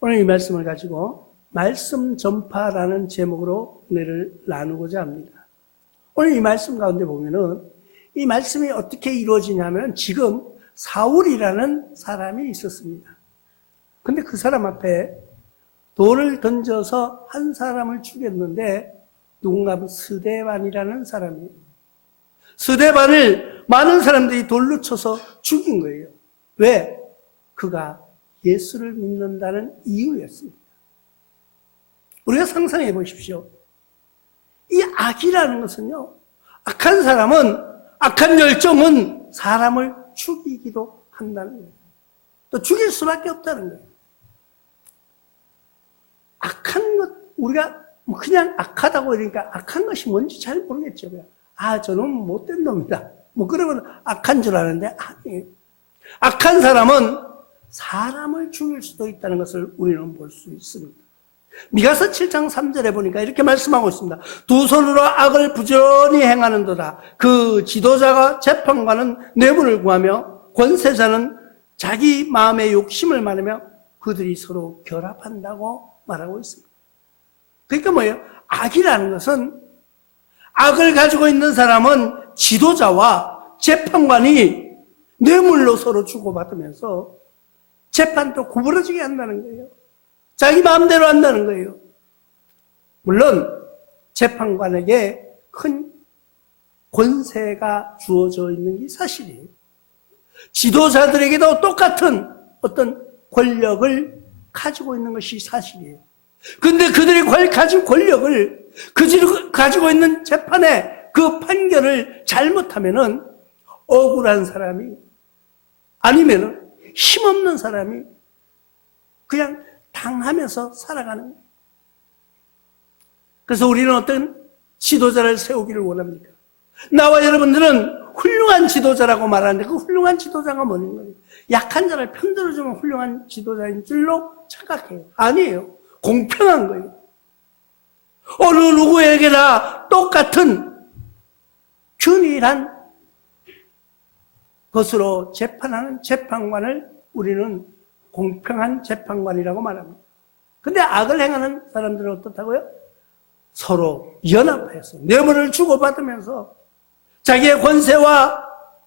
오늘 이 말씀을 가지고 말씀 전파라는 제목으로 은혜를 나누고자 합니다. 오늘 이 말씀 가운데 보면은 이 말씀이 어떻게 이루어지냐면 지금 사울이라는 사람이 있었습니다. 근데 그 사람 앞에 돌을 던져서 한 사람을 죽였는데 누군가 하면 스데반이라는 사람이에요. 스데반을 많은 사람들이 돌로 쳐서 죽인 거예요. 왜? 그가 예수를 믿는다는 이유였습니다. 우리가 상상해 보십시오. 이 악이라는 것은요, 악한 사람은, 악한 열정은 사람을 죽이기도 한다는 거예요. 또 죽일 수밖에 없다는 거예요. 악한 것, 우리가 그냥 악하다고 그러니까 악한 것이 뭔지 잘 모르겠죠. 저놈 못된 놈이다. 그러면 악한 줄 아는데 아니에요. 악한 사람은 사람을 죽일 수도 있다는 것을 우리는 볼 수 있습니다. 미가서 7장 3절에 보니까 이렇게 말씀하고 있습니다. 두 손으로 악을 부지런히 행하는도다. 그 지도자가 재판관은 뇌물을 구하며 권세자는 자기 마음의 욕심을 말하며 그들이 서로 결합한다고 말하고 있습니다. 그러니까 뭐예요? 악이라는 것은 악을 가지고 있는 사람은 지도자와 재판관이 뇌물로 서로 주고받으면서 재판도 구부러지게 한다는 거예요. 자기 마음대로 한다는 거예요. 물론 재판관에게 큰 권세가 주어져 있는 게 사실이에요. 지도자들에게도 똑같은 어떤 권력을 가지고 있는 것이 사실이에요. 근데 그들이 가진 권력을, 그들이 가지고 있는 재판의 그 판결을 잘못하면은 억울한 사람이, 아니면은 힘없는 사람이 그냥 당하면서 살아가는 거예요. 그래서 우리는 어떤 지도자를 세우기를 원합니까? 나와 여러분들은 훌륭한 지도자라고 말하는데 그 훌륭한 지도자가 뭐냐는 거예요. 약한 자를 편들어주면 훌륭한 지도자인 줄로 착각해요. 아니에요. 공평한 거예요. 어느 누구에게나 똑같은 균일한 것으로 재판하는 재판관을 우리는 공평한 재판관이라고 말합니다. 근데 악을 행하는 사람들은 어떻다고요? 서로 연합해서 뇌물을 주고받으면서 자기의 권세와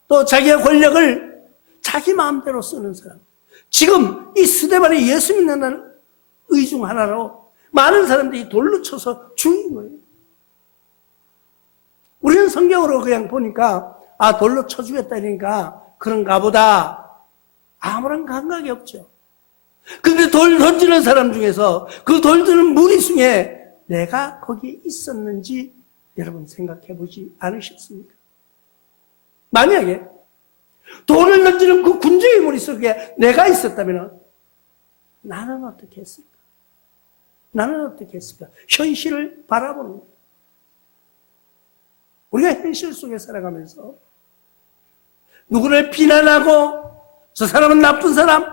또 자기의 권력을 자기 마음대로 쓰는 사람. 지금 이 스데반이 예수 믿는다는 의 중 하나로 많은 사람들이 돌로 쳐서 죽인 거예요. 우리는 성경으로 그냥 보니까 돌로 쳐 죽였다니까 그런가 보다. 아무런 감각이 없죠. 근데 돌 던지는 사람 중에서 그 돌 드는 무리수에 내가 거기 있었는지 여러분 생각해 보지 않으셨습니까? 만약에 돌을 던지는 그 군중의 무리수에 내가 있었다면 나는 어떻게 했을까? 나는 어떻게 했을까? 현실을 바라보는 거예요. 우리가 현실 속에 살아가면서 누구를 비난하고 저 사람은 나쁜 사람,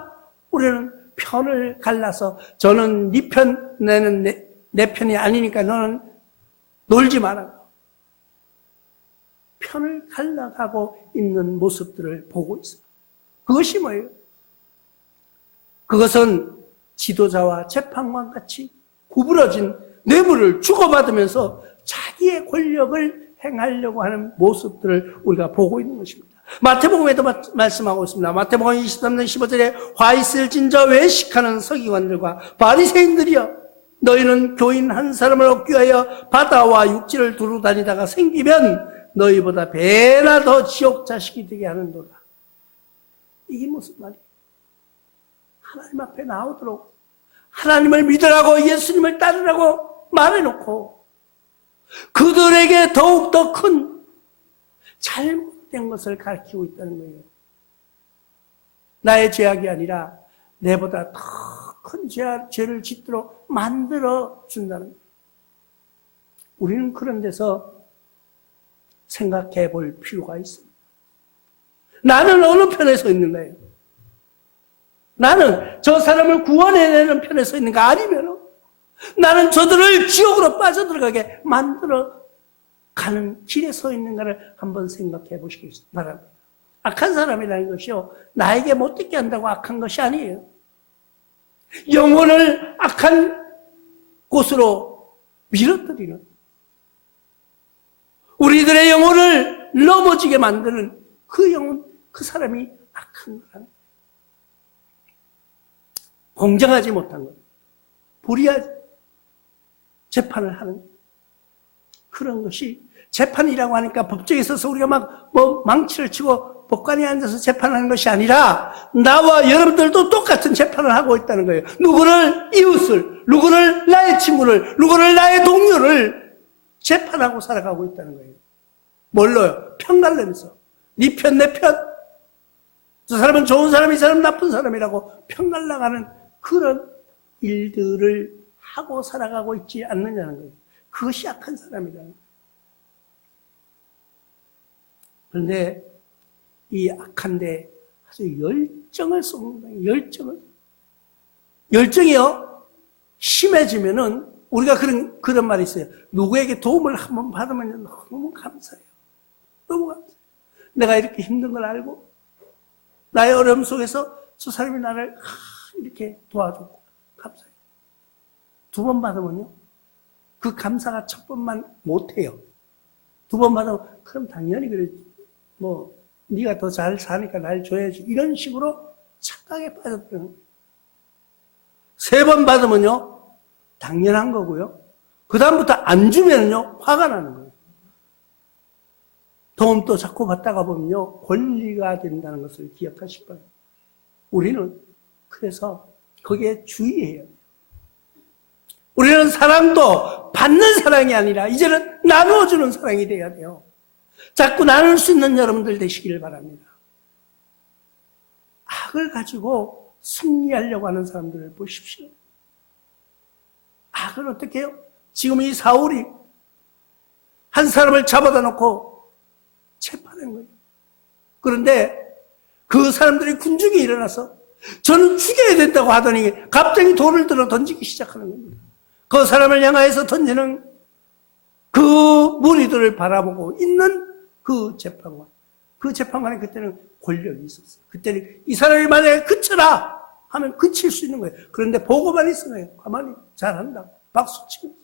우리는 편을 갈라서 저는 네 편, 나는 내 편이 아니니까 너는 놀지 마라. 편을 갈라가고 있는 모습들을 보고 있습니다. 그것이 뭐예요? 그것은 지도자와 재판관 같이 구부러진 뇌물을 주고받으면서 자기의 권력을 행하려고 하는 모습들을 우리가 보고 있는 것입니다. 마태복음에도 말씀하고 있습니다. 마태복음 23년 15절에 화 있을진저 외식하는 서기관들과 바리새인들이여 너희는 교인 한 사람을 얻기 위하여 바다와 육지를 두루 다니다가 생기면 너희보다 배나 더 지옥 자식이 되게 하는도다. 이게 무슨 말이에요? 하나님 앞에 나오도록 하나님을 믿으라고 예수님을 따르라고 말해놓고 그들에게 더욱더 큰 잘못된 것을 가르치고 있다는 거예요. 나의 죄악이 아니라 내보다 더 큰 죄를 짓도록 만들어 준다는 거예요. 우리는 그런 데서 생각해 볼 필요가 있습니다. 나는 어느 편에 서 있는 거예요? 나는 저 사람을 구원해내는 편에 서 있는가? 아니면 나는 저들을 지옥으로 빠져들어가게 만들어 가는 길에 서 있는가를 한번 생각해 보시기 바랍니다. 악한 사람이라는 것이요, 나에게 못되게 한다고 악한 것이 아니에요. 영혼을 악한 곳으로 밀어뜨리는, 우리들의 영혼을 넘어지게 만드는 그 영혼, 그 사람이 악한 거라는 거예요. 공정하지 못한 것, 불의한 재판을 하는 그런 것이, 재판이라고 하니까 법정에 있어서 우리가 막 망치를 치고 법관에 앉아서 재판하는 것이 아니라 나와 여러분들도 똑같은 재판을 하고 있다는 거예요. 누구를, 이웃을, 누구를, 나의 친구를, 누구를, 나의 동료를 재판하고 살아가고 있다는 거예요. 뭘로요? 편갈르면서. 네 편, 내 편. 저 사람은 좋은 사람, 이 사람은 나쁜 사람이라고 편갈라가는 그런 일들을 하고 살아가고 있지 않느냐는 거예요. 그것이 악한 사람이라는 거예요. 그런데 이 악한데 아주 열정을 쏟는 거예요. 열정이요. 심해지면은 우리가 그런 말이 있어요. 누구에게 도움을 한번 받으면 너무 감사해요. 너무 감사해요. 내가 이렇게 힘든 걸 알고 나의 어려움 속에서 저 사람이 나를 이렇게 도와주고 감사해요. 2번 받으면요. 그 감사가 첫 번만 못해요. 2번 받으면 그럼 당연히 그래. 네가 더 잘 사니까 날 줘야지. 이런 식으로 착각에 빠져들어요. 3번 받으면요. 당연한 거고요. 그 다음부터 안 주면요. 화가 나는 거예요. 도움도 자꾸 받다가 보면요. 권리가 된다는 것을 기억하실 거예요. 우리는 그래서 거기에 주의해요. 우리는 사랑도 받는 사랑이 아니라 이제는 나누어주는 사랑이 돼야 돼요. 자꾸 나눌 수 있는 여러분들 되시기를 바랍니다. 악을 가지고 승리하려고 하는 사람들을 보십시오. 악을 어떻게 해요? 지금 이 사울이 한 사람을 잡아다 놓고 재판한 거예요. 그런데 그 사람들이 군중이 일어나서 저는 죽여야 된다고 하더니 갑자기 돌을 들어 던지기 시작하는 겁니다. 그 사람을 향하여서 던지는 그 무리들을 바라보고 있는 그 재판관. 그 재판관에 그때는 권력이 있었어요. 그때는 이 사람이 만약에 그쳐라 하면 그칠 수 있는 거예요. 그런데 보고만 있으면 가만히 잘한다. 박수 치고.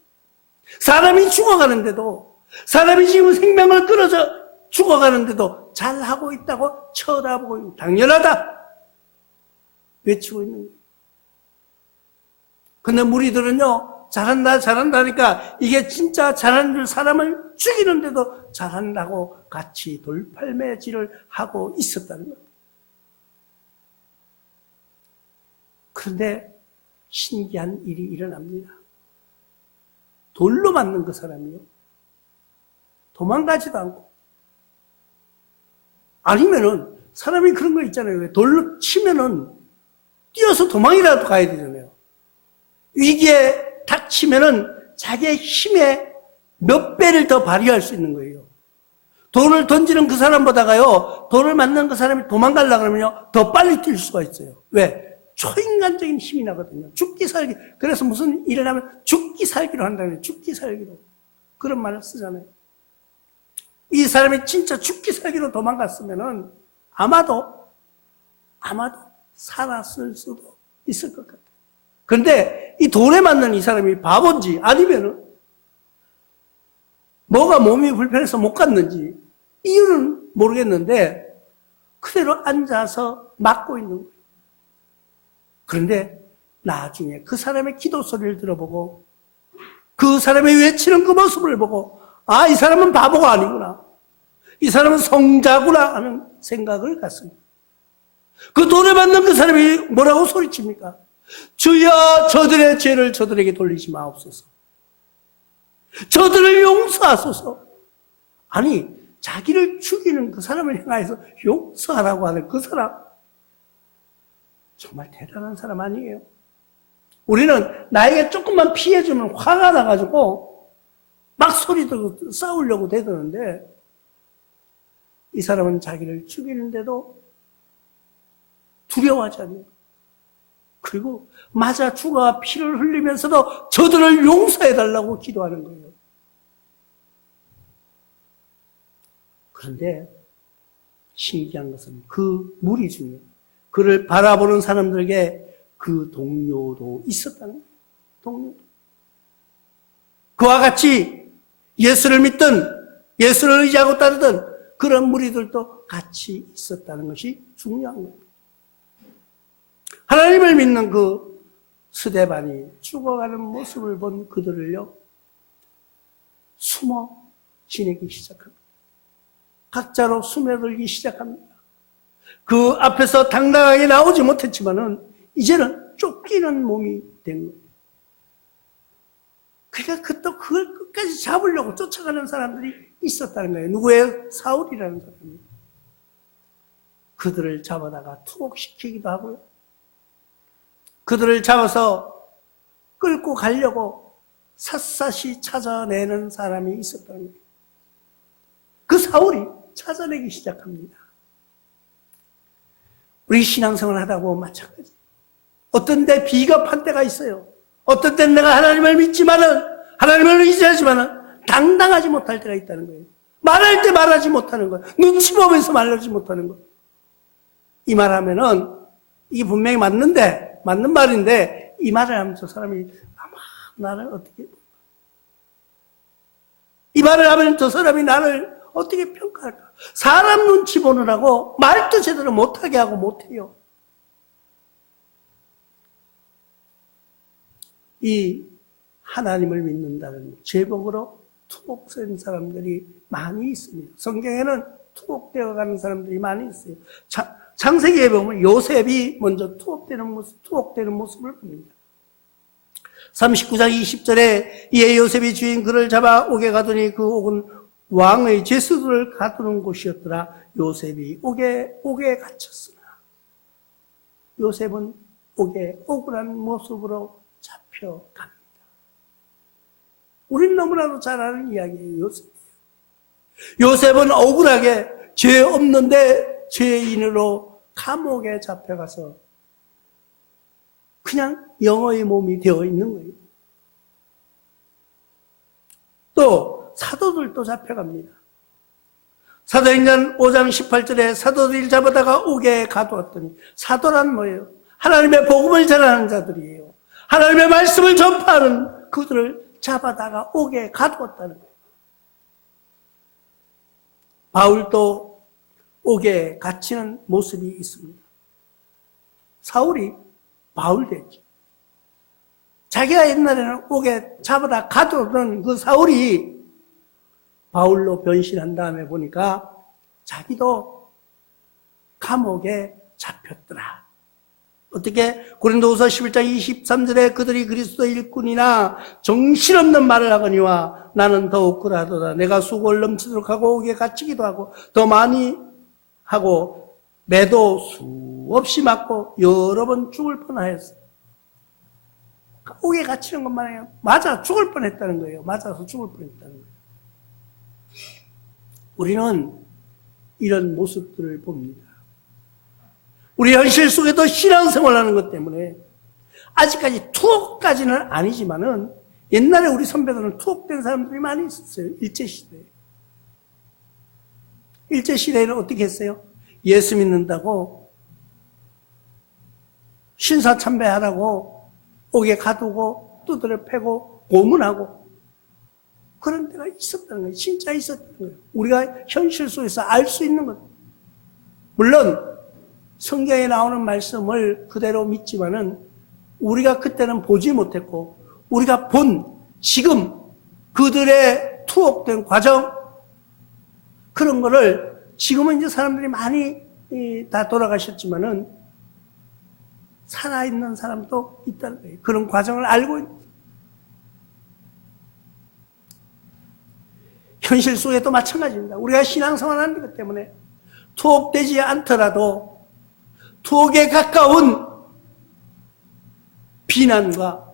사람이 죽어가는데도, 사람이 지금 생명을 끊어서 죽어가는데도 잘하고 있다고 쳐다보고 당연하다 외치고 있는 거예요. 근데 무리들은요, 잘한다, 잘한다니까 이게 진짜 잘하는 줄 사람을 죽이는데도 잘한다고 같이 돌팔매질을 하고 있었다는 거예요. 그런데 신기한 일이 일어납니다. 돌로 맞는 그 사람이요. 도망가지도 않고. 아니면은 사람이 그런 거 있잖아요. 돌로 치면은 뛰어서 도망이라도 가야 되잖아요. 위기에 닥치면은 자기의 힘의 몇 배를 더 발휘할 수 있는 거예요. 돌을 던지는 그 사람보다가요, 돌을 맞는 그 사람이 도망가려고 그러면요, 더 빨리 뛸 수가 있어요. 왜? 초인간적인 힘이 나거든요. 죽기 살기. 그래서 무슨 일을 하면 죽기 살기로 한다는 거예요. 죽기 살기로. 그런 말을 쓰잖아요. 이 사람이 진짜 죽기 살기로 도망갔으면은 아마도 살았을 수도 있을 것 같아요. 그런데 이 돌에 맞는 이 사람이 바본지 아니면은 뭐가 몸이 불편해서 못 갔는지 이유는 모르겠는데 그대로 앉아서 맞고 있는 거예요. 그런데 나중에 그 사람의 기도 소리를 들어보고 그 사람이 외치는 그 모습을 보고 아, 이 사람은 바보가 아니구나. 이 사람은 성자구나 하는 생각을 갖습니다. 그 돌에 맞는 그 사람이 뭐라고 소리칩니까? 주여 저들의 죄를 저들에게 돌리지 마옵소서. 저들을 용서하소서. 아니 자기를 죽이는 그 사람을 향해서 용서하라고 하는 그 사람 정말 대단한 사람 아니에요? 우리는 나에게 조금만 피해주면 화가 나가지고 막 소리 들고 싸우려고 대드는데 이 사람은 자기를 죽이는데도 두려워하지 않는 거예요. 그리고 맞아 죽어 피를 흘리면서도 저들을 용서해달라고 기도하는 거예요. 그런데 신기한 것은 그 무리 중에 그를 바라보는 사람들에게 그 동료도 있었다는 거예요. 동료. 그와 같이 예수를 믿든 예수를 의지하고 따르던 그런 무리들도 같이 있었다는 것이 중요한 거예요. 하나님을 믿는 그 스데반이 죽어가는 모습을 본 그들을요, 숨어 지내기 시작합니다. 각자로 스며들기 시작합니다. 그 앞에서 당당하게 나오지 못했지만은 이제는 쫓기는 몸이 된 거예요. 그러니까 그걸 끝까지 잡으려고 쫓아가는 사람들이 있었다는 거예요. 누구예요? 사울이라는 사람이. 그들을 잡아다가 투옥시키기도 하고요. 그들을 잡아서 끌고 가려고 샅샅이 찾아내는 사람이 있었다는 거예요. 그 사울이 찾아내기 시작합니다. 우리 신앙생활 하다 보면 마찬가지. 어떤 데 비겁한 때가 있어요. 어떤 때는 내가 하나님을 믿지만은, 하나님을 의지하지만은 당당하지 못할 때가 있다는 거예요. 말할 때 말하지 못하는 것, 눈치 보면서 말하지 못하는 것. 이 말하면은 이게 분명히 맞는 말인데 이 말을 하면 저 사람이 아마 나를 어떻게, 이 말을 하면 저 사람이 나를 어떻게 평가할까? 사람 눈치 보느라고 말도 제대로 못하게 하고 못해요. 이 하나님을 믿는다는 제목으로 투옥된 사람들이 많이 있습니다. 성경에는 투옥되어 가는 사람들이 많이 있어요. 창세기에 보면 요셉이 먼저 투옥되는 모습을 봅니다. 39장 20절에 이에 요셉이 주인 그를 잡아 옥에 가두니 그 옥은 왕의 제수들을 가두는 곳이었더라. 요셉이 옥에 갇혔으나 요셉은 옥에 억울한 모습으로 잡혀갑니다. 우린 너무나도 잘 아는 이야기예요. 요셉이에요. 요셉은 억울하게 죄 없는데 죄인으로 감옥에 잡혀가서 그냥 영어의 몸이 되어 있는 거예요. 또 사도들도 잡혀갑니다. 사도행전 5장 18절에 사도들 잡아다가 옥에 가두었더니, 사도란 뭐예요? 하나님의 복음을 전하는 자들이에요. 하나님의 말씀을 전파하는 그들을 잡아다가 옥에 가두었다는 거예요. 바울도 옥에 갇히는 모습이 있습니다. 사울이 바울 됐죠. 자기가 옛날에는 옥에 잡아다 가두던 그 사울이 바울로 변신한 다음에 보니까 자기도 감옥에 잡혔더라. 어떻게? 고린도후서 11장 23절에 그들이 그리스도 일꾼이나 정신없는 말을 하거니와 나는 더 억울하도다. 내가 수고를 넘치도록 하고 옥에 갇히기도 하고 더 많이 하고 매도 수없이 맞고 여러 번 죽을 뻔하였어요. 옥에 갇히는 것만 해요. 맞아 죽을 뻔했다는 거예요. 맞아서 죽을 뻔했다는 거예요. 우리는 이런 모습들을 봅니다. 우리 현실 속에도 신앙생활하는 것 때문에 아직까지 투옥까지는 아니지만은 옛날에 우리 선배들은 투옥된 사람들이 많이 있었어요. 일제시대에. 일제시대에는 어떻게 했어요? 예수 믿는다고 신사참배하라고 옥에 가두고 두드려 패고 고문하고 그런 데가 있었다는 거예요. 진짜 있었다는 거예요. 우리가 현실 속에서 알 수 있는 것. 물론 성경에 나오는 말씀을 그대로 믿지만은 우리가 그때는 보지 못했고 우리가 본 지금 그들의 투옥된 과정 그런 거를 지금은 이제 사람들이 많이 다 돌아가셨지만은 살아있는 사람도 있다는 거예요. 그런 과정을 알고 있는 거예요. 현실 속에도 마찬가지입니다. 우리가 신앙생활하는 것 때문에 투옥되지 않더라도 투옥에 가까운 비난과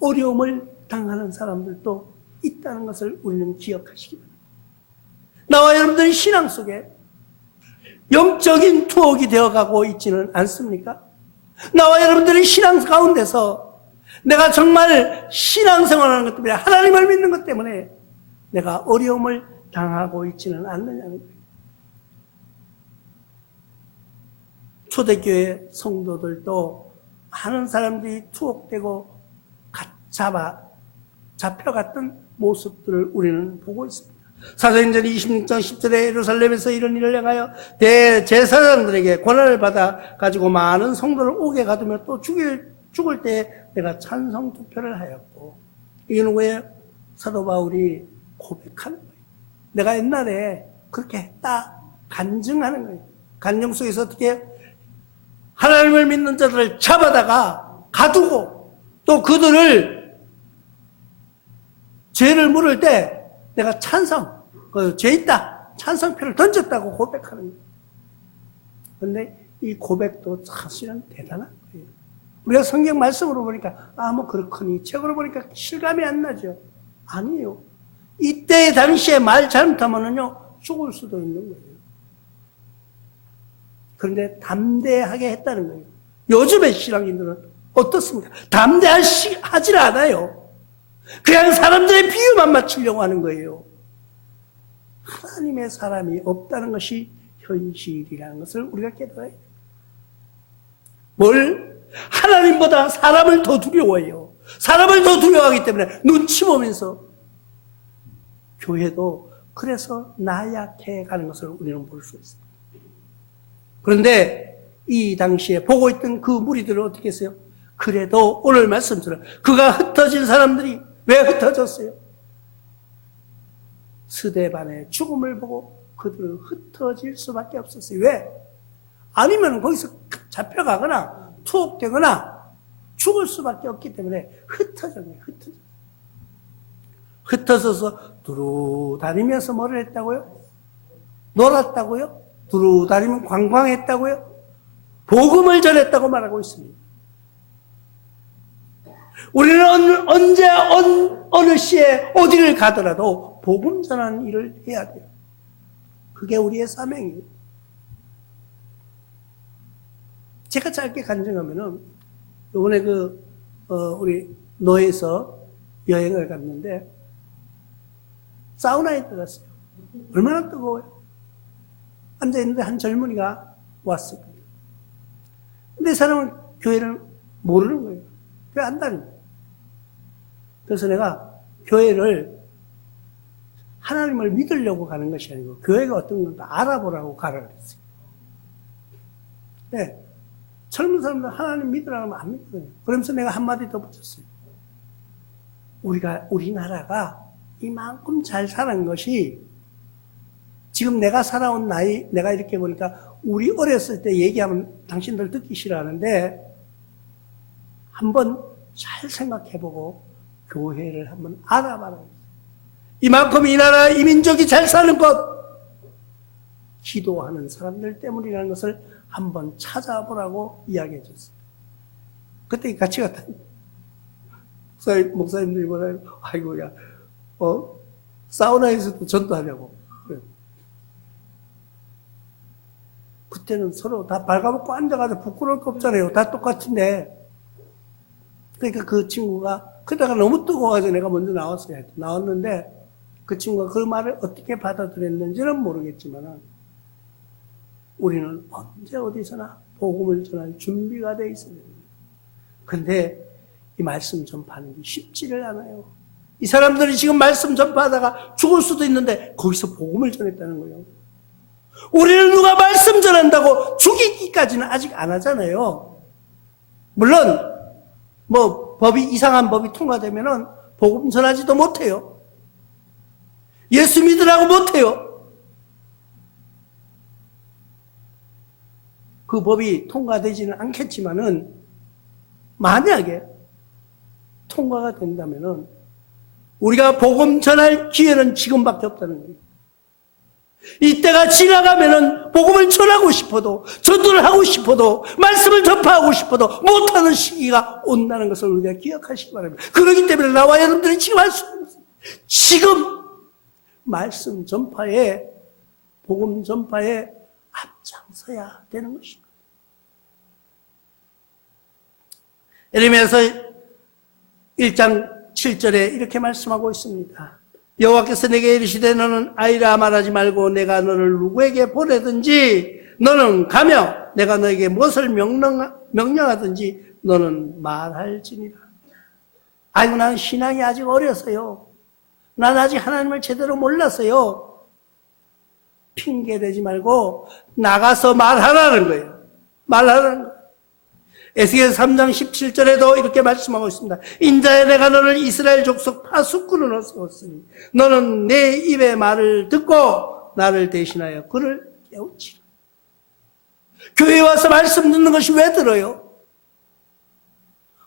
어려움을 당하는 사람들도 있다는 것을 우리는 기억하시기 바랍니다. 나와 여러분들의 신앙 속에 영적인 투옥이 되어가고 있지는 않습니까? 나와 여러분들의 신앙 가운데서 내가 정말 신앙생활하는 것 때문에 하나님을 믿는 것 때문에 내가 어려움을 당하고 있지는 않느냐는 거예요. 초대교회 성도들도 많은 사람들이 투옥되고 잡혀갔던 모습들을 우리는 보고 있습니다. 사도행전 26장 10절에 예루살렘에서 이런 일을 향하여 대제사장들에게 권한을 받아 가지고 많은 성도를 옥에 가두며 또 죽을 때 내가 찬성 투표를 하였고, 이게 누구예요? 사도 바울이 고백하는 거예요. 내가 옛날에 그렇게 했다 간증하는 거예요. 간증 속에서 어떻게 하나님을 믿는 자들을 잡아다가 가두고 또 그들을 죄를 물을 때 내가 죄 있다 찬성표를 던졌다고 고백하는 거예요. 그런데 이 고백도 사실은 대단한 거예요. 우리가 성경 말씀으로 보니까 뭐 그렇거니, 책으로 보니까 실감이 안 나죠. 아니에요. 이때 당시에 말 잘못하면은요 죽을 수도 있는 거예요. 그런데 담대하게 했다는 거예요. 요즘의 신앙인들은 어떻습니까? 담대하지 않아요. 그냥 사람들의 비유만 맞추려고 하는 거예요. 하나님의 사람이 없다는 것이 현실이라는 것을 우리가 깨달아야 돼요. 하나님보다 사람을 더 두려워해요. 사람을 더 두려워하기 때문에 눈치 보면서 교회도 그래서 나약해 가는 것을 우리는 볼 수 있습니다. 그런데 이 당시에 보고 있던 그 무리들은 어떻게 했어요? 그래도 오늘 말씀처럼 그가 흩어진 사람들이 왜 흩어졌어요? 스데반의 죽음을 보고 그들은 흩어질 수밖에 없었어요. 왜? 아니면 거기서 잡혀가거나 투옥되거나 죽을 수밖에 없기 때문에 흩어졌네요. 흩어져서 두루 다니면서 뭐를 했다고요? 놀았다고요? 두루 다니면 관광했다고요? 복음을 전했다고 말하고 있습니다. 우리는 언제 어느 시에 어디를 가더라도 복음 전하는 일을 해야 돼요. 그게 우리의 사명이에요. 제가 짧게 간증하면은 이번에 우리 노예에서 여행을 갔는데 사우나에 들어갔어요. 얼마나 뜨거워요. 앉아있는데 한 젊은이가 왔어요. 근데 이 사람은 교회를 모르는 거예요. 교회 안 다니는 거예요. 그래서 내가 교회를 하나님을 믿으려고 가는 것이 아니고 교회가 어떤 건가 알아보라고 가라 그랬어요. 네. 젊은 사람들 하나님 믿으라고 하면 안 믿거든요. 그러면서 내가 한마디 더 붙였어요. 우리나라가 이만큼 잘 사는 것이 지금 내가 살아온 나이, 내가 이렇게 보니까 우리 어렸을 때 얘기하면 당신들 듣기 싫어하는데 한번 잘 생각해보고 교회를 한번 알아봐라. 이만큼 이 나라, 이 민족이 잘 사는 것, 기도하는 사람들 때문이라는 것을 한번 찾아보라고 이야기해 줬어요. 그때 같이 갔다. 목사님들이 뭐라, 아이고야, 사우나에서도 전도하냐고. 그래. 그때는 서로 다 발가벗고 앉아가지고 부끄러울 거 없잖아요. 다 똑같은데. 그러니까 그 친구가, 그때가 너무 뜨거워가지고 내가 먼저 나왔어요. 나왔는데, 그 친구가 그 말을 어떻게 받아들였는지는 모르겠지만, 우리는 언제 어디서나 복음을 전할 준비가 돼 있어야 됩니다. 근데 이 말씀 전파하는 게 쉽지를 않아요. 이 사람들이 지금 말씀 전파하다가 죽을 수도 있는데 거기서 복음을 전했다는 거예요. 우리는 누가 말씀 전한다고 죽이기까지는 아직 안 하잖아요. 물론 이상한 법이 통과되면은 복음 전하지도 못해요. 예수 믿으라고 못해요. 그 법이 통과되지는 않겠지만은 만약에 통과가 된다면은 우리가 복음 전할 기회는 지금밖에 없다는 거예요. 이때가 지나가면은 복음을 전하고 싶어도, 전도를 하고 싶어도, 말씀을 전파하고 싶어도 못하는 시기가 온다는 것을 우리가 기억하시기 바랍니다. 그렇기 때문에 나와 여러분들이 지금 할 수 있는 것은 지금 말씀 전파에, 복음 전파에 앞장서야 되는 것입니다. 예레미야서 1장 7절에 이렇게 말씀하고 있습니다. 여호와께서 내게 이르시되 너는 아이라 말하지 말고 내가 너를 누구에게 보내든지 너는 가며 내가 너에게 무엇을 명령하든지 너는 말할지니라. 아이고, 난 신앙이 아직 어려서요. 난 아직 하나님을 제대로 몰라서요. 핑계대지 말고 나가서 말하라는 거예요. 말하라는 거예요. 에스겔 3장 17절에도 이렇게 말씀하고 있습니다. 인자야, 내가 너를 이스라엘 족속 파수꾼으로 세웠으니 너는 내 입의 말을 듣고 나를 대신하여 그를 깨우치라. 교회에 와서 말씀 듣는 것이 왜 들어요?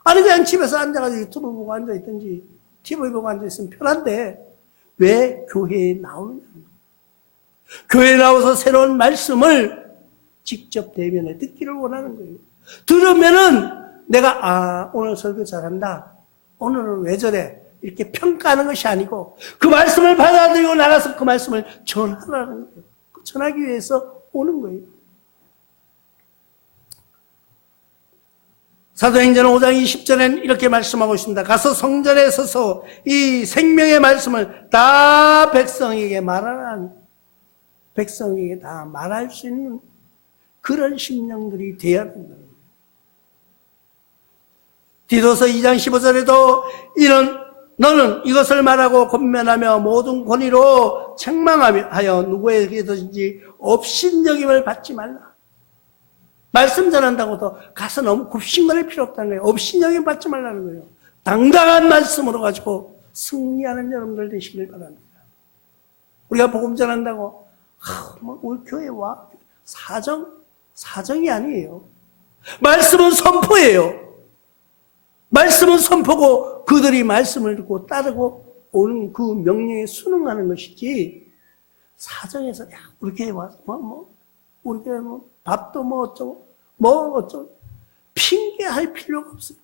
아니, 그냥 집에서 앉아가지고 유튜브 보고 앉아있든지 TV 보고 앉아있으면 편한데 왜 교회에 나오느냐? 교회에 나와서 새로운 말씀을 직접 대면에 듣기를 원하는 거예요. 들으면은 내가 오늘 설교 잘한다, 오늘은 왜 저래, 이렇게 평가하는 것이 아니고 그 말씀을 받아들이고 나가서 그 말씀을 전하라는 거예요. 전하기 위해서 오는 거예요. 사도행전 5장 20절에는 이렇게 말씀하고 있습니다. 가서 성전에 서서 이 생명의 말씀을 다 백성에게 말하라는, 백성에게 다 말할 수 있는 그런 심령들이 되어야 된다. 디도서 2장 15절에도 너는 이것을 말하고 권면하며 모든 권위로 책망하여 누구에게든지 업신여김을 받지 말라. 말씀 전한다고도 가서 너무 굽신거릴 필요 없다는 거예요. 업신여김 받지 말라는 거예요. 당당한 말씀으로 가지고 승리하는 여러분들 되시길 바랍니다. 우리가 복음 전한다고 우리 교회 와, 사정이 아니에요. 말씀은 선포예요. 말씀은 선포고 그들이 말씀을 듣고 따르고 오는 그 명령에 순응하는 것이지, 사정에서 우리 교회 와서 우리 교회 밥도 어쩌고 핑계할 필요가 없어요.